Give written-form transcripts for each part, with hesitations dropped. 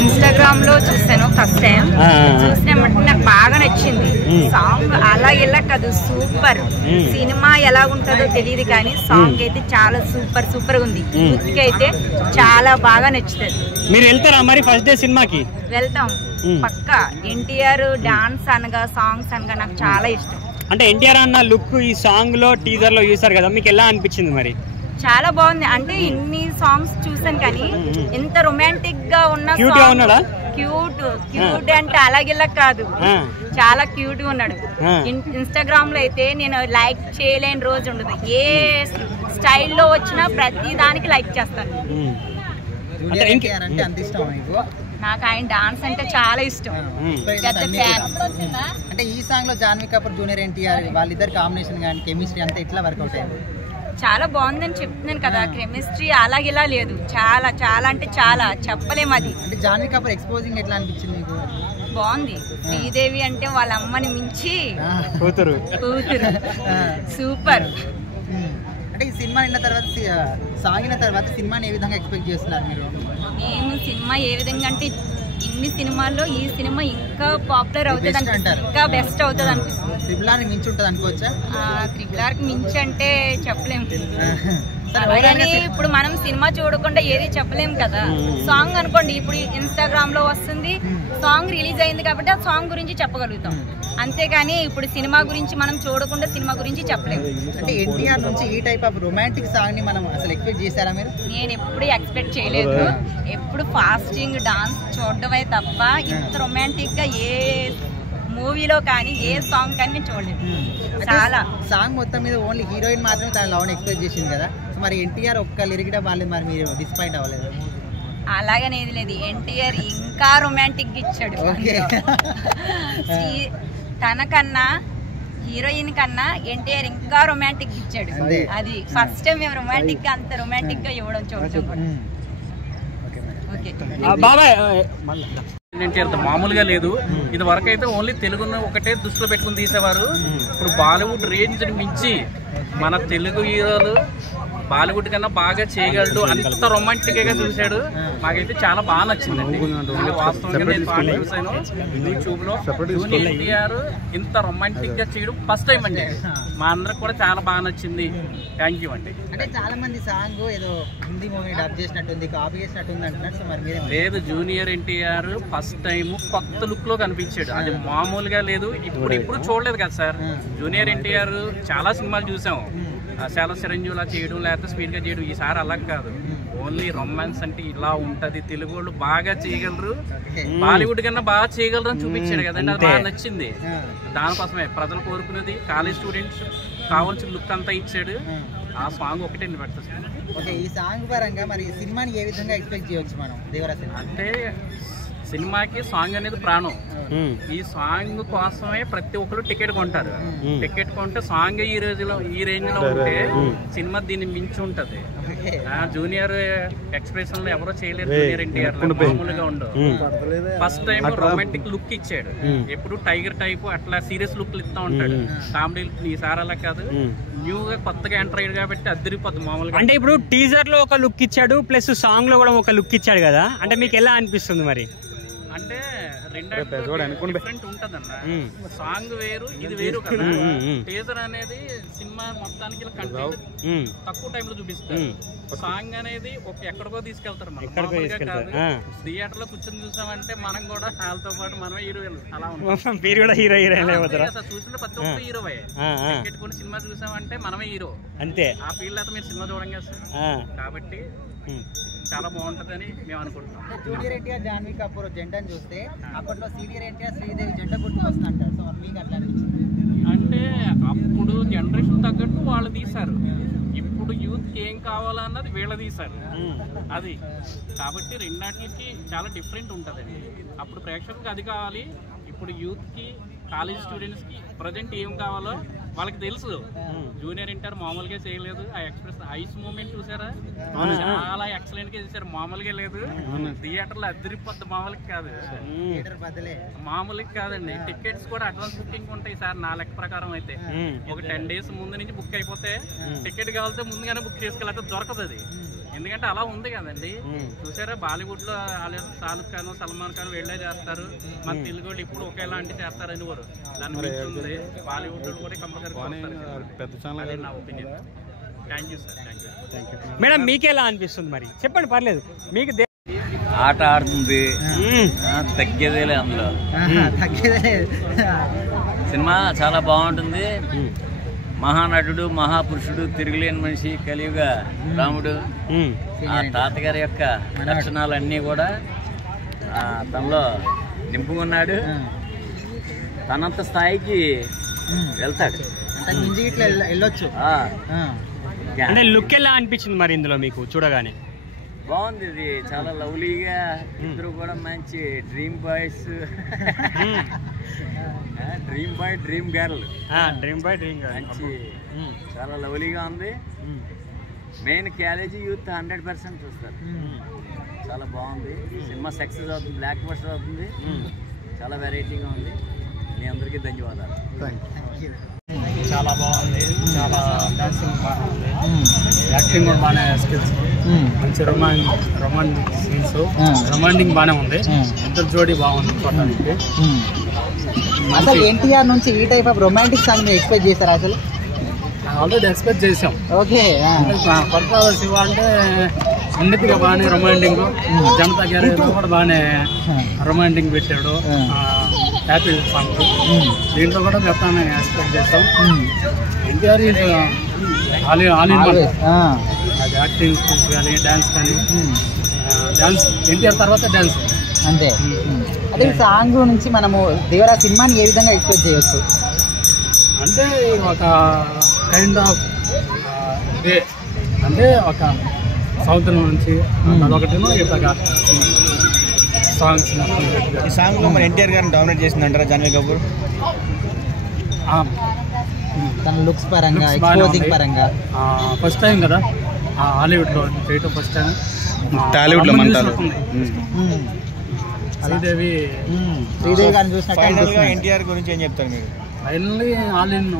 Instagram లో చూసాను first time. చూసినప్పుడు నాకు బాగా నచ్చింది సాంగ్. అలా ఇలా కాదు, సూపర్. సినిమా ఎలా ఉంటుందో తెలియదు కానీ సాంగ్ అయితే చాలా సూపర్ సూపర్ ఉంది. యూత్కి అయితే చాలా బాగా నచ్చుతుంది. మీరు వెళ్తారా మరి ఫస్ట్ డే సినిమాకి? వెళ్తాం పక్కా. ఎన్టీఆర్ డాన్స్ అనగా సాంగ్స్ అనగా నాకు చాలా ఇష్టం. అంటే ఎన్టీఆర్ అన్న లుక్ ఈ సాంగ్ లో టీజర్ లో చూసారు కదా, మీకు ఎలా అనిపించింది మరి? చాలా బాగుంది. అంటే ఇన్ని సాంగ్స్ చూసాను కానీ ఎంత రొమాంటిక్ గా ఉన్న క్యూట్ క్యూట్ అంటే అలాగిలా కాదు, చాలా క్యూట్ గా ఉన్నాడు. ఇన్స్టాగ్రామ్ లో అయితే నేను లైక్ చేయలేని రోజు ఉండదు. ఏ స్టైల్లో వచ్చినా ప్రతి దానికి లైక్ చేస్తాను. నాకు ఆయన డాన్స్ అంటే చాలా ఇష్టం. అంటే ఈ సాంగ్ లో జాన్వీ కపూర్ జూనియర్ ఎన్టీఆర్ వాళ్ళిద్దరు కాంబినేషన్ కానీ కెమిస్ట్రీ అంతా ఎట్లా వర్కౌట్ అయింది? చాలా బాగుందని చెప్తున్నాను కదా. కెమిస్ట్రీ అలాగిలా లేదు, చాలా చాలా అంటే చాలా చెప్పలేము. అది అంటే జాన్వీ కపూర్ ఎక్స్పోజింగ్ ఎట్లా అనిపించింది మీకు? బాగుంది. శ్రీదేవి అంటే వాళ్ళ అమ్మని మించి కూతురు సూపర్. అంటే ఈ సినిమా అయిన తర్వాత సాగిన తర్వాత సినిమాని ఏ విధంగా ఎక్స్పెక్ట్ చేస్తున్నారు మీరు? మేము సినిమా ఏ విధంగా అంటే ఇన్ని సినిమాల్లో ఈ సినిమా ఇంకా పాపులర్ అవుతుంది అంటారు, ఇంకా బెస్ట్ అవుతుంది అనిపిస్తుంది. ట్రిపుల్ ఆర్ మించి ఉంటుంది అనుకోవచ్చా? ట్రిపుల్ ఆర్ మించి అంటే చెప్పలేము. అలాగని ఇప్పుడు మనం సినిమా చూడకుండా ఏది చెప్పలేము కదా. సాంగ్ అనుకోండి, ఇప్పుడు ఇన్స్టాగ్రామ్ లో వస్తుంది, సాంగ్ రిలీజ్ అయింది కాబట్టి ఆ సాంగ్ గురించి చెప్పగలుగుతాం. అంతేగాని ఇప్పుడు సినిమా గురించి మనం చూడకుండా సినిమా గురించి చెప్పలేము. అంటే ఎన్టీఆర్ నుంచి ఈ టైప్ ఆఫ్ రొమాంటిక్ సాంగ్ ని మనం అసలు ఎక్స్పెక్ట్ చేశారా మీరు? నేను ఎప్పుడు ఎక్స్పెక్ట్ చేయలేదు. ఎప్పుడు ఫాస్టింగ్ డాన్స్ చూడడమే తప్ప ఇంత రొమాంటిక్ గా ఏ మూవీలో కానీ ఏ సాంగ్ కానీ నేను చూడలేదు. చాలా సాంగ్ మొత్తం మీద ఓన్లీ హీరోయిన్ మాత్రమే తన లవ్ ని ఎక్స్పెక్ట్ చేసింది కదా. మరి ఎన్టీఆర్ ఒక్క లిరిక్ బాగాలేదు, మరి మీరు డిస్పాయింట్ అవ్వలేదు? అలాగనేది లేదు, ఎన్టీఆర్ ఇంకా రొమాంటిక్ ఇచ్చాడు. తనకన్నా హీరోయిన్ కన్నా ఎన్టీఆర్ ఇంకా రొమాంటిక్ ఇచ్చాడు. అది ఫస్ట్ టైం మేము రొమాంటిక్ గా అంత రొమాంటిక్ గా ఇవ్వడం చూడటం కూడా. ఎన్టీఆర్ మామూలుగా లేదు. ఇది వరకు అయితే ఓన్లీ తెలుగును ఒకటే దృష్టిలో పెట్టుకుని తీసేవారు. ఇప్పుడు బాలీవుడ్ రేంజ్ మించి మన తెలుగు హీరోలు బాలీవుడ్ కన్నా బాగా చేయగలడు, అంత రొమాంటిక్ గా చూశాడు. నాకైతే చాలా బాగా నచ్చిందండి. వాస్తవంగా నేను పాట చూసాను యూట్యూబ్ లో. జూనియర్ ఎన్టీఆర్ ఇంత రొమాంటిక్ గా చేయడం ఫస్ట్ టైం అండి. మా అందరికి కూడా చాలా బాగా నచ్చింది. థ్యాంక్ యూ అండి. అంటే చాలా మంది సాంగ్ ఏదో హిందీ మూవీ డబ్ చేసినట్టుంది, కాపీ చేసినట్టుంది అంటున్నారు. సో మరి మీరే? లేదు, జూనియర్ ఎన్టీఆర్ ఫస్ట్ టైం కొత్త లుక్ లో కనిపించాడు. అది మామూలుగా లేదు. ఇప్పుడు చూడలేదు కదా సార్. జూనియర్ ఎన్టీఆర్ చాలా సినిమాలు చూసాం, చాలా చిరంజీవిలా చేయడం లేకపోతే స్పీడ్ గా చేయడం. ఈసారి అలా కాదు, ఓన్లీ రొమాన్స్ అంటే ఇలా ఉంటది. తెలుగు వాళ్ళు బాగా చేయగలరు, బాలీవుడ్ కన్నా బాగా చేయగలరు అని చూపించాడు కదండి. అది బాగా నచ్చింది. దానికోసమే ప్రజలు కోరుకునేది. కాలేజ్ స్టూడెంట్స్ కావాల్సిన లుక్ అంతా ఇచ్చాడు. ఆ సాంగ్ ఒకటే పెడతాను. ఓకే, ఈ సాంగ్ పరంగా మరి సినిమాని ఏ విధంగా ఎక్స్పెక్ట్ చేయవచ్చు మనం? దేవరా అంటే సినిమాకి సాంగ్ అనేది ప్రాణం. ఈ సాంగ్ కోసమే ప్రతి ఒక్కరు టికెట్ కొంటారు. టికెట్ కొంటే సాంగ్ ఈ రేంజ్ లో ఉంటే సినిమా దీన్ని మించి ఉంటది. జూనియర్ ఎక్స్ప్రెషన్ లో ఎవరో చేయలేరు. జూనియర్ ఎన్టీఆర్ మామూలుగా ఉండవు. ఫస్ట్ టైం రొమాంటిక్ లుక్ ఇచ్చాడు. ఎప్పుడు టైగర్ టైప్ అట్లా సీరియస్ లుక్ ఇస్తా ఉంటాడు. కామెడీ ఈసారి అలా కాదు, న్యూగా కొత్తగా ఎంటర్ అయ్యాడు కాబట్టి అద్దరిపోద్ది మామూలుగా. అంటే ఇప్పుడు టీజర్ లో ఒక లుక్ ఇచ్చాడు, ప్లస్ సాంగ్ లో కూడా ఒక లుక్ ఇచ్చాడు కదా. అంటే మీకు ఎలా అనిపిస్తుంది మరి? అంటే డిఫరెంట్ ఉంటదన్న. సాంగ్ వేరు, ఇది వేరు కదా. టీజర్ అనేది సినిమా మొత్తానికి తక్కువ టైంలో చూపిస్తారు. సాంగ్ అనేది ఎక్కడికో తీసుకెళ్తారు. మనం కాదు, థియేటర్ లో కూర్చొని చూసామంటే మనం కూడా వాళ్ళతో పాటు మనమే హీరోయిన్ అలా ఉంటాం. చూసిన ప్రతి ఒక్క హీరోవే. టికెట్ కొని సినిమా చూసామంటే మనమే హీరో అంతే. ఆ ఫీల్డ్ అయితే మీరు సినిమా చూడంగా కాబట్టి చాలా బాగుంటదని మేము అనుకుంటున్నాం. జూనియర్ ఎన్టీఆర్ జాన్వీ కపూర్ జంటని చూస్తే అప్పట్లో సీనియర్ ఎన్టీఆర్ శ్రీదేవి జంట గుర్తుకు వస్తుంటారు. సో మీకు అట్లా అనిపించింది? అంటే అప్పుడు జనరేషన్ తగ్గట్టు వాళ్ళు తీశారు. ఇప్పుడు యూత్ ఏం కావాలన్నది వీళ్ళ తీశారు. అది కాబట్టి రెండాటికి చాలా డిఫరెంట్ ఉంటుందండి. అప్పుడు ప్రేక్షకులకు అది కావాలి, ఇప్పుడు యూత్కి కాలేజ్ స్టూడెంట్స్కి ప్రజెంట్ ఏం కావాలో వాళ్ళకి తెలుసు. జూనియర్ ఎన్టీఆర్ మామూలుగా చేయలేదు. ఆ ఎక్స్ప్రెస్ ఐస్ మూమెంట్ చూసారా, చాలా ఎక్సలెంట్ గా చేశారు. మామూలుగా లేదు. థియేటర్ లో అద్దరిపోద్ది, మామూలుగా కాదు, మామూలుగా కాదండి. టికెట్స్ కూడా అడ్వాన్స్ బుకింగ్ ఉంటాయి సార్ నా లెక్క ప్రకారం అయితే. ఒక 10 days ముందు నుంచి బుక్ అయిపోతే టికెట్ కావాలంటే ముందుగానే బుక్ చేసుకోవాలంటే దొరకదు. అది ఎందుకంటే అలా ఉంది కదండి. చూసారా బాలీవుడ్ లో షారుఖ్ ఖాన్ సల్మాన్ ఖాన్ వెళ్ళే చేస్తారు, మన తెలుగు వాళ్ళు ఇప్పుడు ఒకేలాంటి చేస్తారని వారు దాని గురించి ఉంది. బాలీవుడ్ కూడా కంపల్సరీ నా opinion. Thank you sir. Thank you madam. మీకు ఎలా అనిపిస్తుంది మరి చెప్పండి, పర్లేదు. మీకు ఆట ఆడుతుంది, తగ్గేదేలే అందులో. సినిమా చాలా బాగుంటుంది. మహానటుడు, మహాపురుషుడు, తిరుగులేని మనిషి, కలియుగ రాముడు, ఆ తాతగారి యొక్క లక్షణాలన్నీ కూడా తనలో నింపుకున్నాడు. తనంత స్థాయికి వెళ్తాడు. అంటే లుక్ ఎలా అనిపించింది మరి ఇందులో మీకు చూడగానే? బాగుంది. ఇది చాలా లవ్లీగా, ఇద్దరు కూడా మంచి dream boys, dream boy dream girl, మంచి చాలా లవ్లీగా ఉంది. మెయిన్ క్యారేజీ యూత్ 100% చూస్తారు. చాలా బాగుంది. సినిమా సక్సెస్ అవుతుంది, బ్లాక్ బస్టర్ అవుతుంది. చాలా వెరైటీగా ఉంది. మీ అందరికీ ధన్యవాదాలు. చాలా బాగుంది. చాలా డాన్సింగ్ బాగుంది, యాక్టింగ్ కూడా బాగానే, స్కిల్స్ మంచి రొమాంటిక్ సీన్స్, రొమాంటిక్ బాగానే ఉంది. ఇద్దరు జోడీ బాగుంది చూడడానికి. అసలు ఎన్టీఆర్ నుంచి ఈ టైప్ ఆఫ్ రొమాంటిక్ సాంగ్ మీరు ఎక్స్పెక్ట్ చేశారా? అసలు ఆల్రెడీ ఎక్స్పెక్ట్ చేసాం. ఓకే, కొరటాల శివ అంటే అన్నిటిగా బాగానే రొమాంటిక్, జనతా గ్యారేజ్ కూడా బాగానే రొమాంటిక్ పెట్టాడు. హ్యాపీ సాంగ్ దీంట్లో కూడా చెప్తాను ఎక్స్పెక్ట్ చేస్తాం. ఎన్టీఆర్ అది యాక్టింగ్ స్కిల్స్ కానీ, డ్యాన్స్ కానీ, డ్యాన్స్ ఎన్టీఆర్ తర్వాత డ్యాన్స్ అంతే. అదే సాంగ్ నుంచి మనము దేవరా సినిమాని ఏ విధంగా ఎక్స్పెక్ట్ చేయొచ్చు అంటే ఒక కైండ్ ఆఫ్ డే, అంటే ఒక సౌత్ నుంచి అదొకటేమో ఇట్లాగా సాంగ్స్. ఈ సాంగ్లో మరి ఎన్టీఆర్ గారిని డామినేట్ చేసిందంటారా జాన్వీ కపూర్? తన లుక్స్ పరంగా, ఎక్స్పోజింగ్ పరంగా ఫస్ట్ టైం కదా హాలీవుడ్లో చేయటం, ఫస్ట్ టైం టాలీవుడ్లో మంటారు. శ్రీదేవి గారిని చూసినట్టు. ఎన్టీఆర్ గురించి ఏం చెప్తారు మీరు? ఫైనల్లీ ఆల్ ఇన్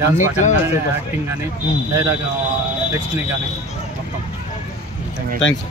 డాన్స్ కానీ, యాక్టింగ్ కానీ, డైలాగ్ టెక్స్ట్ని కానీ మొత్తం. థ్యాంక్స్.